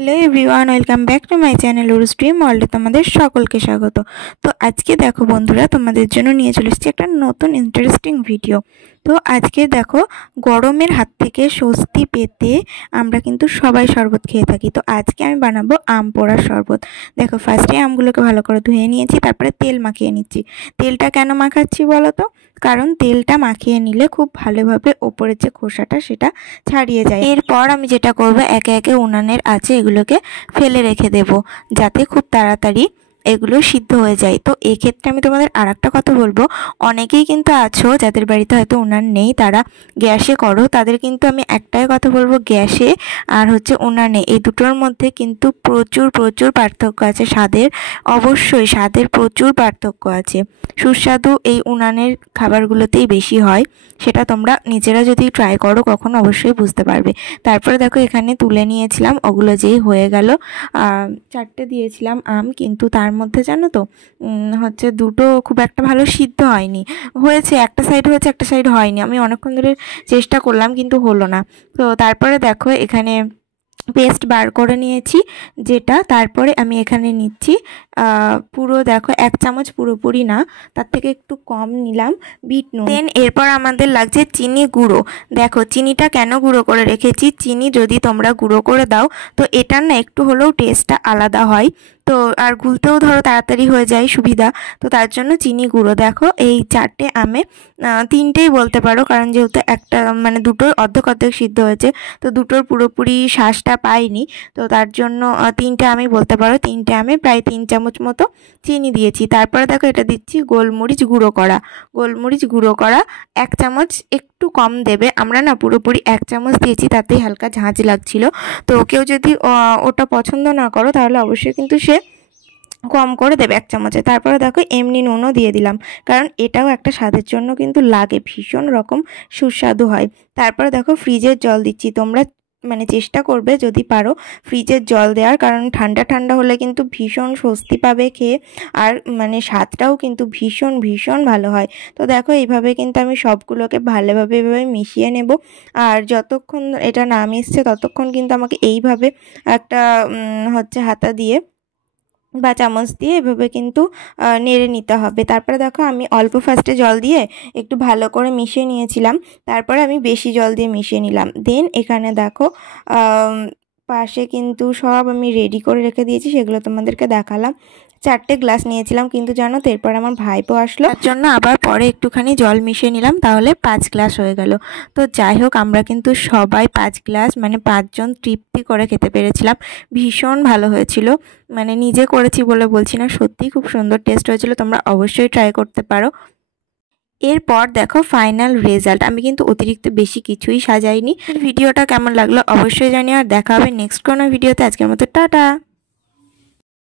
Hello everyone, welcome back to my channel Urus dream ওয়ার্ল্ডে তোমাদের সকলকে স্বাগত। তো আজকে দেখো বন্ধুরা, তোমাদের জন্য নিয়ে চলে এসেছি একটা নতুন ইন্টারেস্টিং ভিডিও। তো আজকে দেখো, গরমের হাত থেকে স্বস্তি পেতে আমরা কিন্তু সবাই শরবত খেয়ে থাকি। তো আজকে আমি বানাবো আম পোড়ার শরবত। দেখো, ফার্স্টে আমগুলোকে ভালো করে ধুয়ে নিয়েছি, তারপরে তেল মাখিয়ে নিচ্ছি। তেলটা কেন মাখাচ্ছি বলো তো? কারণ তেলটা মাখিয়ে নিলে খুব ভালোভাবে ওপরের যে খোসাটা সেটা ছাড়িয়ে যায়। এরপর আমি যেটা করব, একে একে উনানের আছে এগুলোকে ফেলে রেখে দেব, যাতে খুব তাড়াতাড়ি এগুলো সিদ্ধ হয়ে যায়। তো এক্ষেত্রে আমি তোমাদের আর একটা কথা বলবো, অনেকেই কিন্তু আছো যাদের বাড়িতে হয়তো উনান নেই, তারা গ্যাসে করো। তাদের কিন্তু আমি একটাই কথা বলবো, গ্যাসে আর উনানে এই দুটোর মধ্যে কিন্তু প্রচুর প্রচুর পার্থক্য আছে। স্বাদের, অবশ্যই স্বাদের প্রচুর পার্থক্য আছে। সুস্বাদু এই উনানের খাবারগুলোতেই বেশি হয়, সেটা তোমরা নিজেরা যদি ট্রাই করো কখনো অবশ্যই বুঝতে পারবে। তারপরে দেখো, এখানে তুলে নিয়েছিলাম, ওগুলো যেই হয়ে গেল, 4টে দিয়েছিলাম আম, কিন্তু তার মধ্যে জানো তো দুটো খুব একটা ভালো সিদ্ধ হয়নি। হয়েছে, একটা সাইড হয়েছে, একটা সাইড হয়নি। আমি অনেকক্ষণ ধরে চেষ্টা করলাম কিন্তু হলো না। তো তারপরে দেখো, এখানে পেস্ট বার করে নিয়েছি যেটা, তারপরে আমি এখানে নিচ্ছি পুরো দেখো 1 চামচ, পুরোপুরি না, তার থেকে একটু কম নিলাম বিট নুন। দেন এরপর আমাদের লাগছে চিনি গুঁড়ো। দেখো, চিনিটা কেন গুঁড়ো করে রেখেছি, চিনি যদি তোমরা গুঁড়ো করে দাও তো এটার না একটু হলেও টেস্টটা আলাদা হয়। তো আর গুলতেও ধরো তাড়াতাড়ি হয়ে যায়, সুবিধা। তো তার জন্য চিনি গুঁড়ো। দেখো, এই 4টে আমে 3টেই বলতে পারো, কারণ যেহেতু একটা দুটোর অর্ধেক অর্ধেক সিদ্ধ হয়েছে, তো দুটোর পুরোপুরি শ্বাসটা পাইনি। তো তার জন্য 3টে আমি বলতে পারো, 3টে আমে প্রায় 3 চামচ মতো চিনি দিয়েছি। তারপরে দেখো, এটা দিচ্ছি গোলমরিচ গুঁড়ো করা। গোলমরিচ গুঁড়ো করা 1 চামচ, একটু কম দেবে। আমরা না পুরোপুরি 1 চামচ দিয়েছি, তাতেই হালকা ঝাঁঝ লাগছিল। তো কেউ যদি ওটা পছন্দ না করো তাহলে অবশ্যই কিন্তু সে কম করে দেবে 1 চামচে। তারপরে দেখো, এমনি নুনও দিয়ে দিলাম, কারণ এটাও একটা স্বাদের জন্য কিন্তু লাগে, ভীষণ রকম সুস্বাদু হয়। তারপরে দেখো, ফ্রিজের জল দিচ্ছি। তোমরা চেষ্টা করবে যদি পারো ফ্রিজের জল দেওয়ার, কারণ ঠান্ডা ঠান্ডা হলে কিন্তু ভীষণ স্বস্তি পাবে খেয়ে, আর স্বাদটাও কিন্তু ভীষণ ভীষণ ভালো হয়। তো দেখো, এইভাবে কিন্তু আমি সবগুলোকে ভালোভাবে এভাবে মিশিয়ে নেব। আর যতক্ষণ এটা না মিশছে ততক্ষণ কিন্তু আমাকে এইভাবে একটা হাতা দিয়ে বা চামচ দিয়ে এভাবে কিন্তু নেড়ে নিতে হবে। তারপরে দেখো, আমি অল্প ফার্স্টে জল দিয়ে একটু ভালো করে মিশিয়ে নিয়েছিলাম, তারপরে আমি বেশি জল দিয়ে মিশিয়ে নিলাম। দেন এখানে দেখো, পাশে কিন্তু সব আমি রেডি করে রেখে দিয়েছি, সেগুলো তোমাদেরকে দেখালাম। 4টে গ্লাস নিয়েছিলাম, কিন্তু জানো তো এরপর আমার ভাইপো আসলো, তার জন্য আবার পরে একটুখানি জল মিশিয়ে নিলাম, তাহলে 5 গ্লাস হয়ে গেল। তো যাই হোক, আমরা কিন্তু সবাই 5 গ্লাস 5 জন তৃপ্তি করে খেতে পেরেছিলাম। ভীষণ ভালো হয়েছিল, নিজে করেছি বলে বলছি না, সত্যিই খুব সুন্দর টেস্ট হয়েছিল। তোমরা অবশ্যই ট্রাই করতে পারো। এরপর দেখো ফাইনাল রেজাল্ট। আমি কিন্তু অতিরিক্ত বেশি কিছুই সাজাইনি। ভিডিওটা কেমন লাগলো অবশ্যই জানিও, আর দেখা হবে নেক্সট কোনো ভিডিওতে। আজকের মতো টাটা।